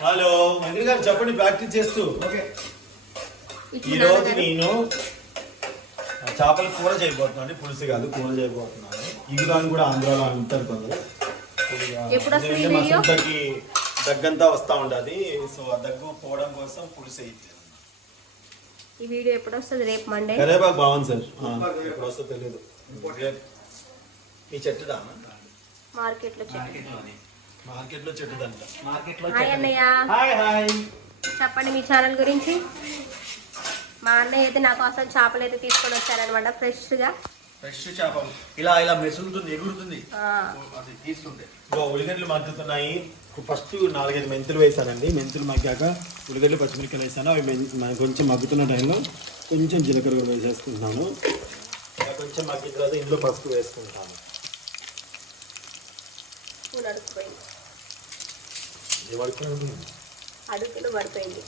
Hello మంత్రి గారు చెప్పండి ప్రాక్టీస్ చేస్తూ. ఓకే. ఈ రోజు నేను చేపల కూర చేయబోతున్నాను పులుసు కాదు కూర చేయబోతున్నాను. ఇగురాని కూడా ఆంధ్రాలో అంటారు కొందరు. మా? సుద్దకి దగ్గంతా వస్తా ఉంటది సో ఆ దగ్గు పోవడం కోసం పులుసు వేయించాను ఈ వీడియో ఎప్పుడు వస్తుంది? రేపు మండే కరేపాకు బాగుంది సార్. ఎప్పుడు వస్తుందో తెలియదు మీ చెట్టుదా మార్కెట్లో చెప్పి మార్కెట్లో చెట్టుదంట. మార్కెట్లో హాయ్ అన్నయ్య. Hi hi. చెప్పండి మీ ఛానల్ గురించి. మా అన్నయ్య అయితే నా కోసం చేపలు అయితే తీసుకొని వచ్చారనమాట ఫ్రెష్గా ఫ్రెష్ చేపలు. ఇలా ఇలా మెసులుతుంది ఎగురుతుంది. అది తీసుకుంటే ఇగో ఉల్లిగడ్డలు మగ్గుతున్నాయి. ఫస్ట్ నాలుగైదు మెంతులు వేసానండి. మెంతులు మగ్గాక ఉల్లిగడ్డలు పచ్చిమిరపకాయలు వేసాను. అవి కొంచెం మగ్గుతున్న టైంలో కొంచెం జీలకర్ర వేసేసుకుంటున్నాను. కొంచెం మగ్గిన తర్వాత ఇందులో పసుపు వేసుకుంటాను. అడుగులు పడిపోయింది.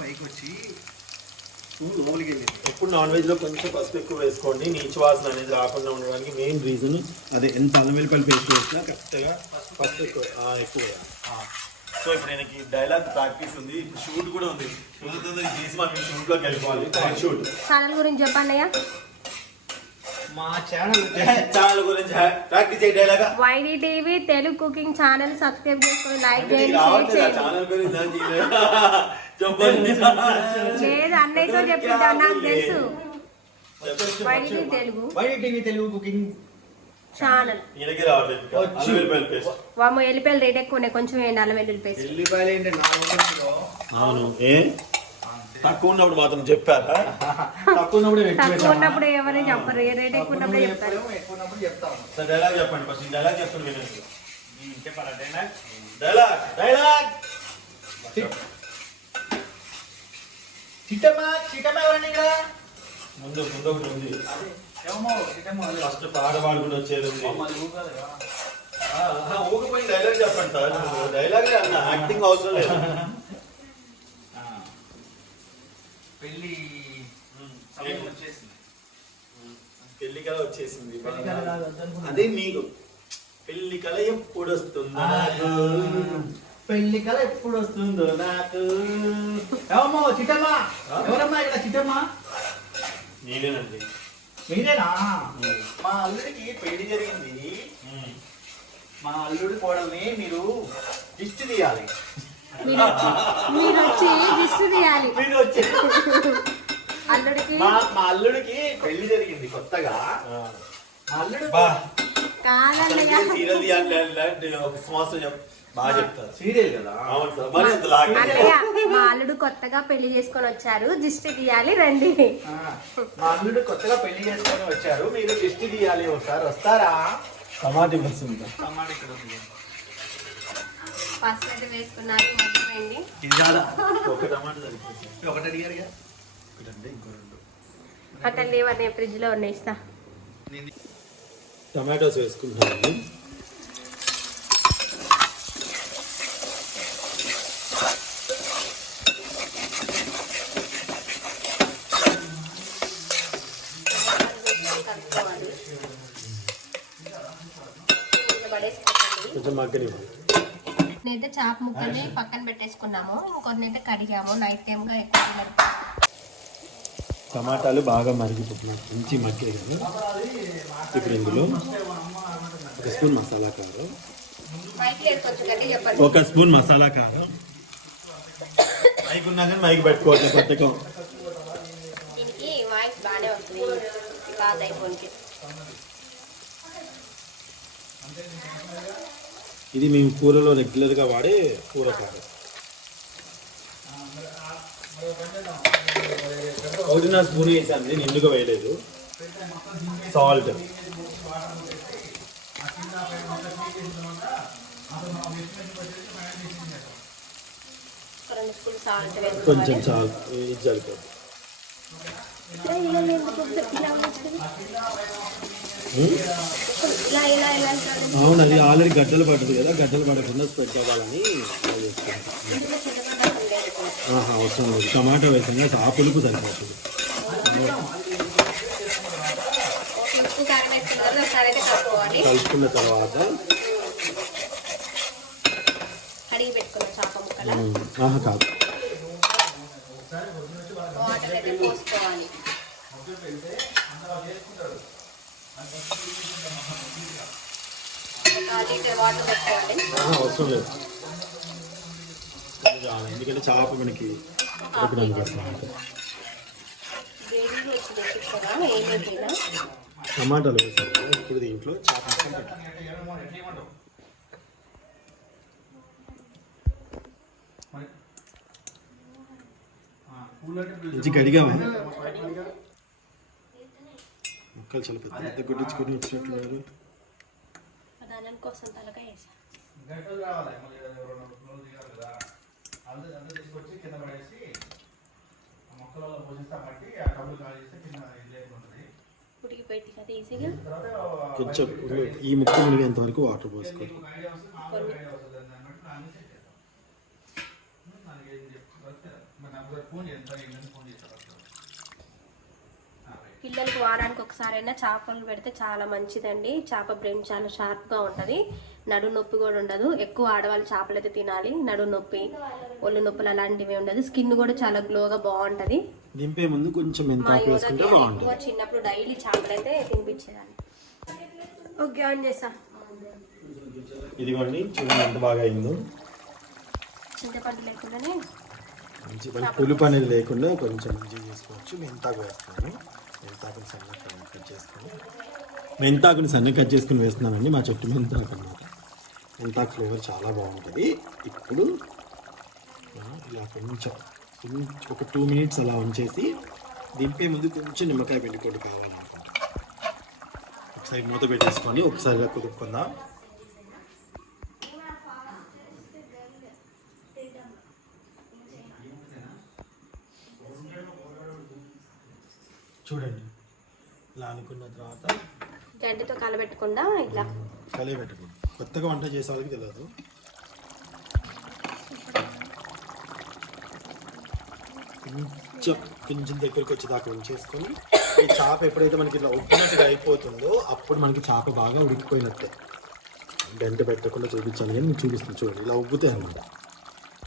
పైకి వచ్చి లోపలికి వెళ్ళింది. ఎప్పుడు నాన్ వెజ్లో కొంచెం పసుపు ఎక్కువ వేసుకోండి. నీచు వాసన అనేది రాకుండా ఉండడానికి మెయిన్ రీజన్ అదే ఎంత అల్లం వెల్లిపల్లి పేస్ట్ వేసినా కరెక్ట్గా పసుపు ఎక్కువ ఆ, ఎక్కువ. సో ఇప్పుడు ఆయనకి డైలాగ్ ప్రాక్టీస్ ఉంది. ఇప్పుడు షూట్ కూడా ఉంది. తొందర తీసి మనం షూట్లోకి వెళ్ళిపోవాలి. షూట్ ఛానల్ గురించి చెప్పండి అయ్యా. మా ఛానల్ ఛానల్ గురించి ప్రాక్టీస్ చేయ dialogue Y D TV Telugu cooking channel subscribe చేసుకొని లైక్ చేయండి షేర్ చేయండి. ఛానల్ గురించి దానికి చెప్పండి. లేదు అన్నయ్యతో చెప్పిందా నాకు తెలుసు. Y D TV Telugu Y D TV Telugu cooking channel. ఈయనకి రావట్లేదు ఇంకా. వచ్చి. అల్లం వెల్లిపల్లి పేస్ట్ వాము ఎల్లిపాయలు రేట్ ఎక్కువనే కొంచెం వేయండి అల్లం వెల్లుల్లి పేస్ట్ ఎల్లిపాయలు ఏంటి నాలుగు వందలు అవును. ఏ? తక్కువ ఉన్నప్పుడు మాత్రం చెప్పారా? తక్కువ ఉన్నప్పుడు తక్కువ? ఉన్నప్పుడు ఎవరైనా చెప్పరు. ఏ రేట్ ఎక్కువ ఉన్నప్పుడు చెప్తారు. సార్ డైలాగ్ చెప్పండి ఫస్ట్ డైలాగ్ చెప్పండి వినండి చెప్పారా dialogue dialogue dialogue Chittamma Chittamma ఎవరండి ఇక్కడ? ముందు ముందు ఒకటి ఉంది. ఫస్ట్ పాట పాడుకుంటూ వచ్చేది ఉంది. అమ్మ, అది ఊగదు కదా. ఆ, ఆ, ఊగిపోయిన డైలాగ్ చెప్పండి సార్. డైలాగ్ అన్న యాక్టింగ్ అవసరం లేదు ఆ. పెళ్ళి సమయం వచ్చేసింది. పెళ్ళి కళ వచ్చేసింది. పెళ్ళి. అదే నీకు. పెళ్ళి కళ ఎప్పుడు వస్తుందో నాకు. పెళ్ళి కళ ఎప్పుడు వస్తుందో నాకు. ఏమమ్మో చిట్టమ్మ? ఎవరమ్మా ఇక్కడ చిట్టమ్మ? నేనేనండి. మీరేనా? మా అల్లుడికి పెళ్ళి జరిగింది. మా అల్లుడి కోడల్ని మీరు దిష్టి తీయాలి. మీరు వచ్చి దిష్టి తీయాలి. అల్లుడికి మా మా అల్లుడికి పెళ్ళి జరిగింది కొత్తగా. మా అల్లుడు బా. కాదన్నయ్య. సీరియల్ తీయాలంటే ఒక సంవత్సరం చెప్ బాగా చెప్తారు. సీరియల్ కదా? అవును సార్ మరి ఇంత లాగ్ అన్నయ్య మా అల్లుడు కొత్తగా పెళ్ళి చేసుకొని వచ్చారు. దిష్టి తీయాలి రండి. ఆ, మా అల్లుడు కొత్తగా పెళ్ళి చేసుకొని వచ్చారు. మీరు దిష్టి తీయాలి ఒకసారి వస్తారా? టమాటీ బస్సు ఉందా. ఫస్ట్ అయితే వేసుకున్నారు మర్చిపోయింది. ఇది కాదా? ఒక టమాటా సరిపోతుంది. ఒకటి అడిగారు కదా? ఒకటంటే ఇంకో రెండు. అక్కడ లేవన్నీ ఫ్రిడ్జ్లో ఉన్నాయి టమాటోస్ పడేసుకోవాలి. కొంచెం మగ్గని నేనైతే చాప ముక్కల్ని పక్కన పెట్టేసుకున్నాము. ఇంకొన్ని అయితే కడిగాము. నైట్ టైం గా ఎక్కువ తినరు. టమాటాలు బాగా మరిగిపోతున్నాయి. మంచి మగ్గే కదా. ఇప్పుడు ఇందులో ఒక స్పూన్ మసాలా కారం. ఒక స్పూన్ మసాలా కారం. మైక్ ఉన్నా కానీ మైక్ పెట్టుకోవచ్చు కొత్తగా దీనికి ఇది మేము కూరలో రెగ్యులర్గా వాడే కూర కారం. ఒకటిన్నర స్పూన్ వేసాను నిండుగా వేయలేదు. సాల్ట్. సాల్ట్ కొంచెం చాలు ఇది సరిపోతుంది అవును అది ఆల్రెడీ గడ్డలు పడుతుంది కదా గడ్డలు పడకుండా స్ప్రెడ్ అవ్వాలని అవసరం లేదు టమాటా వేసాం కదా ఆ పులుపు సరిపోతుంది. కలుపుకున్న తర్వాత ఆహా కాదు. వాటర్ అయితే పోసుకోవాలి. అవసరం లేదు. ఎందుకంటే చేప మనకి ఉడకడానికి టమాటాలు ఇప్పుడు దీంట్లో చేప. మంచి కడిగామా ముక్కలు చాలా పెద్ద పెద్ద గుడ్డించుకొని వచ్చినట్టున్నారు. కోసం తలకాయ వేసా. ఉడికిపోయింది కదా. ఈజీగా? కొంచెం ఈ ముక్కలు మునిగేంత వరకు వాటర్ పోసుకోవాలి. కొన్ని పిల్లలకి వారానికి ఒకసారైనా చేపలు పెడితే చాలా మంచిదండి. చేప బ్రెయిన్ చాలా షార్ప్గా ఉంటుంది. నడు నొప్పి కూడా ఉండదు. ఎక్కువ ఆడవాళ్ళు చేపలు అయితే తినాలి. నడు నొప్పి ఒళ్ళు నొప్పులు అలాంటివి ఉండదు. స్కిన్ కూడా చాలా గ్లోగా బాగుంటుంది. దింపే ముందు కొంచెం ఎక్కువ చిన్నప్పుడు డైలీ చేపలు అయితే తినిపించేదాన్ని. ఓకే ఆన్ చేసా ఇదిగోండి చూడండి ఎంత బాగా అయిందో. చింతపండు లేకుండానే మంచి పులుపు అనేది లేకుండా కొంచెం మంచిగా చేసుకోవచ్చు. మెంతాకు వేస్తాను. మెంతాకుని సన్నగా కట్ చేసుకొని మెంతాకుని సన్నగా కట్ చేసుకుని వేస్తున్నానండి మా చెట్టు మెంతాకు అనమాట మెంతాకు ఫ్లేవర్ చాలా బాగుంటుంది. ఇప్పుడు ఇలా కొంచెం ఒక టూ మినిట్స్ అలా ఉంచేసి దింపే ముందు కొంచెం నిమ్మకాయ పిండికోటి కావాలనుకుంటున్నాను ఒకసారి మూత పెట్టేసుకొని ఒకసారి కుదుపుకుందాం చూడండి. ఇలా అనుకున్న తర్వాత గడ్డితో కలబెట్టకుండా ఇట్లా? కలిగి పెట్టుకోండి కొత్తగా వంట చేసే వాళ్ళకి తెలియదు. కొంచెం కొంచెం దగ్గరికి వచ్చేదాకా ఉంచేసుకొని ఈ చేప ఎప్పుడైతే మనకి ఇట్లా ఉడికినట్టుగా అయిపోతుందో అప్పుడు మనకి చేప బాగా ఉడికిపోయినట్టే. గంట పెట్టకుండా చూపించాలి కానీ మీకు చూపిస్తాను. చూడండి ఇలా ఉబ్బుతాయి అన్నమాట.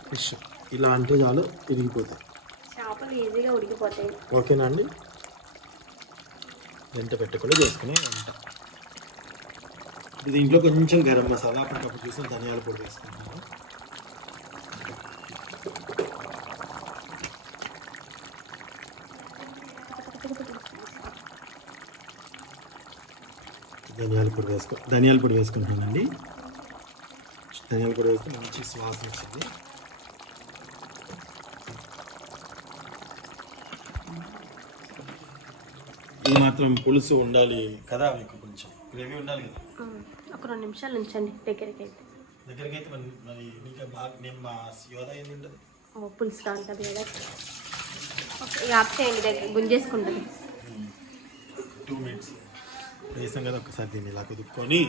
ఫిష్ ఇలా అంటే చాలు ఇరిగిపోతాయి. చేపలు ఈజీగా ఉడికిపోతాయి. ఓకేనా అండి? వెంట పెట్టకుండా చేసుకునే వంట. దీంట్లో కొంచెం గరం మసాలా అప్పటికప్పుడు చూసిన ధనియాల పొడి వేసుకుంటాను ధనియాల పొడి వేసుకో ధనియాల పొడి వేసుకుంటానండి ధనియాల పొడి వేస్తే మంచి సువాసన వచ్చింది ఈ మాత్రం పులుసు ఉండాలి కదా మీకు కొంచెం? గ్రేవీ ఉండాలి కదా? ఒక రెండు నిమిషాలు ఉంచండి దగ్గరికి అయితే. దగ్గరికి అయితే మరి మరి నీకు బాగా నేను మా యోధ ఏంది ఉండదు ఓ, పులుసుగా ఉంటుంది కదా. ఆఫ్ చేయండి దగ్గర గుంజేసుకుంటుంది. Two minutes. వేసాం కదా ఒకసారి దీన్ని ఇలా కుదుపుకొని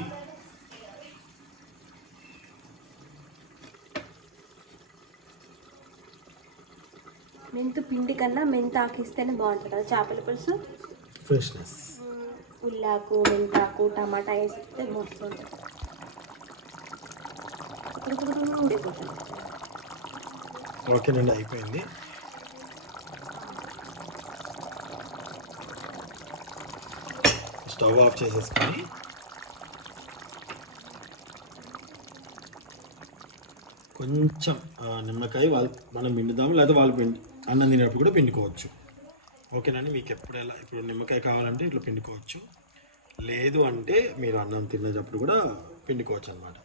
మెంతు పిండి కన్నా మెంత ఆకిస్తేనే బాగుంటుంది కదా చేపల పులుసు? ఫ్రెష్నెస్ ఉల్లాకు మెంతాకు టమాటా వేస్తే బాగుంటుంది ఓకేనండి అయిపోయింది. స్టవ్ ఆఫ్ చేసేసుకొని కొంచెం నిమ్మకాయ వాళ్ళు మనం పిండుదాము లేదా వాళ్ళు పిండి అన్నం తినేటప్పుడు కూడా పిండుకోవచ్చు. ఓకేనండి మీకు ఎప్పుడు ఎలా ఇప్పుడు నిమ్మకాయ కావాలంటే ఇట్లా పిండుకోవచ్చు. లేదు అంటే మీరు అన్నం తినేటప్పుడు కూడా పిండుకోవచ్చు అనమాట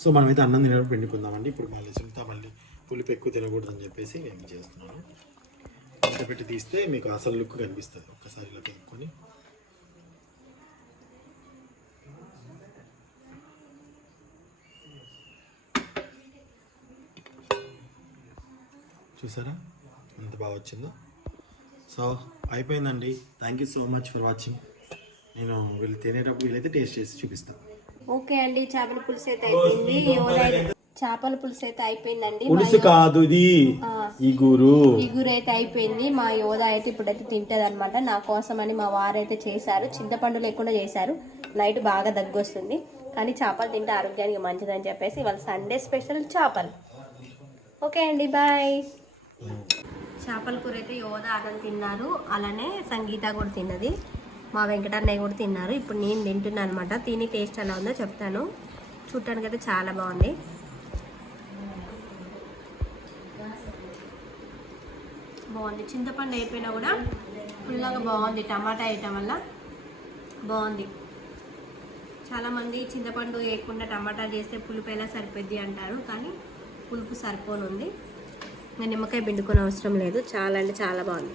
సో మనమైతే అన్నం తినేటప్పుడు పిండుకుందామండి. ఇప్పుడు మళ్ళీ సునీత మళ్ళీ పులుపు ఎక్కువ తినకూడదని చెప్పేసి నేను చేస్తున్నాను అంత పెట్టి తీస్తే మీకు అసలు లుక్ కనిపిస్తుంది. ఒక్కసారి ఇలా కలుపుకొని చూసారా? ఎంత బాగా వచ్చిందో? సో అయిపోయిందండి. Thank you so much for watching నేను వీళ్ళు తినేటప్పుడు వీళ్ళైతే టేస్ట్ చేసి చూపిస్తాను ఓకే అండి చేపల పులుసు అయితే అయిపోయింది. చేపల పులుసు అయితే అయిపోయిందండి. పులుసు కాదు ఇది. ఇగురు. ఇగురు అయితే అయిపోయింది. మా యోధ అయితే ఇప్పుడైతే తింటది అనమాట నా కోసం అని మా వారైతే చేశారు. చింతపండు లేకుండా చేశారు. నైట్ బాగా దగ్గు వస్తుంది కానీ చేపలు తింటే ఆరోగ్యానికి మంచిదని చెప్పేసి ఇవాళ సండే స్పెషల్ చేపలు. ఓకే అండి బాయ్. చేపల కూర అయితే యోధ ఆనంద్ తిన్నారు. అలానే సంగీత కూడా తిన్నది. మా వెంకటన్నయ్య కూడా తిన్నారు. ఇప్పుడు నేను తింటున్నాను అనమాట తిని టేస్ట్ ఎలా ఉందో చెప్తాను. చూడటానికి అయితే చాలా బాగుంది. బాగుంది. చింతపండు అయిపోయినా కూడా ఫుల్గా బాగుంది. టమాటా వేయటం వల్ల బాగుంది. చాలామంది చింతపండు వేయకుండా టమాటా చేస్తే పులుపు ఎలా సరిపోద్ది అంటారు. కానీ పులుపు సరిపోనుంది. నిమ్మకాయ పిండుకొని అవసరం లేదు. చాలా అంటే చాలా బాగుంది.